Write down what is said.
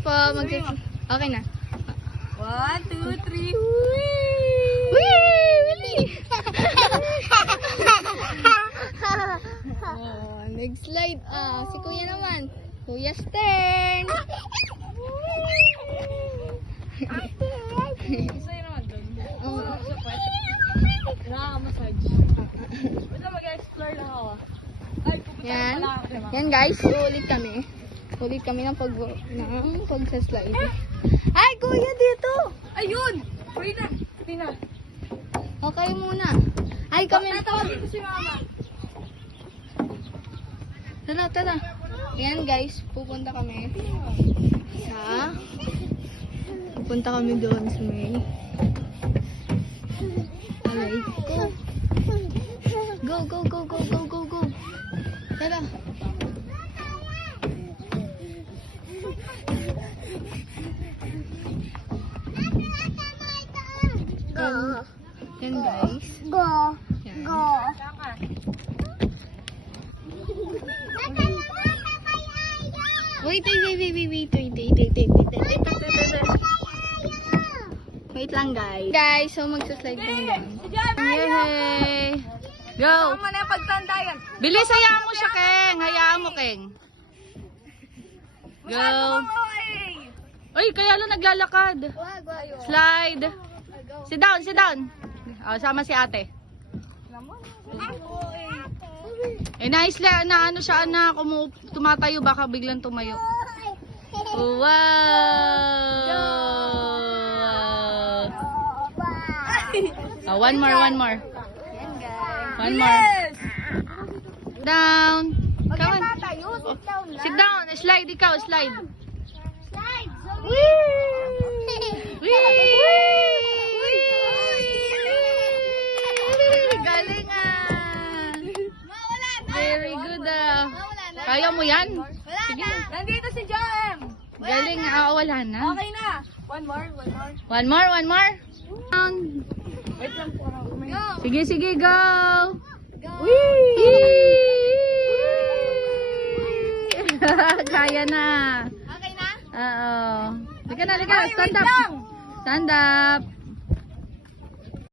po. Okay na. 1, 2, 3. Wee! Willy! Oh, next slide. Si Kuya naman. Kuya's turn. Isa yun naman doon. Oh. Nakaka-massage. Basta mag-explore lang ako. Ay, pupunta Yan. pala ako, diba? Yan guys, ulit kami. Ulit kami ng pagsaslide. Ay, Kuya dito! Ayun! Pwede na. Pwede na. Okay muna. Ay, kami. Tatawagin ko si mama. Tara, tara. Yan guys, pupunta kami doon sa may alay ko. Go, go, go, go, go, go, go. Tara. Yan guys. Go. Yan. Go. Wait lang guys. Guys, so magsaslide kami doon. Yay! Go! Tama na yung pagtanda yan. Bilis, hayaan mo siya, Keng. Hayaan mo, Keng. Go! Ay, kaya lang naglalakad. Slide. Sit down, sit down. Oh, sama si ate. Eh, nice lang na ano siya na tumatayo, baka biglang tumayo. Wow! Oh, one more. One more. Down. Come on. Sit down. Slide ikaw, slide. Galing ah. Very good ah. Kaya mo yan? Sige. Nandito si Jam. Galing ah. Wala na. Okay na. One more. One more. Down. Wait lang po. Sige, sige, go. Kaya na. Okay na? Oo. Lika na. Stand up. Stand up.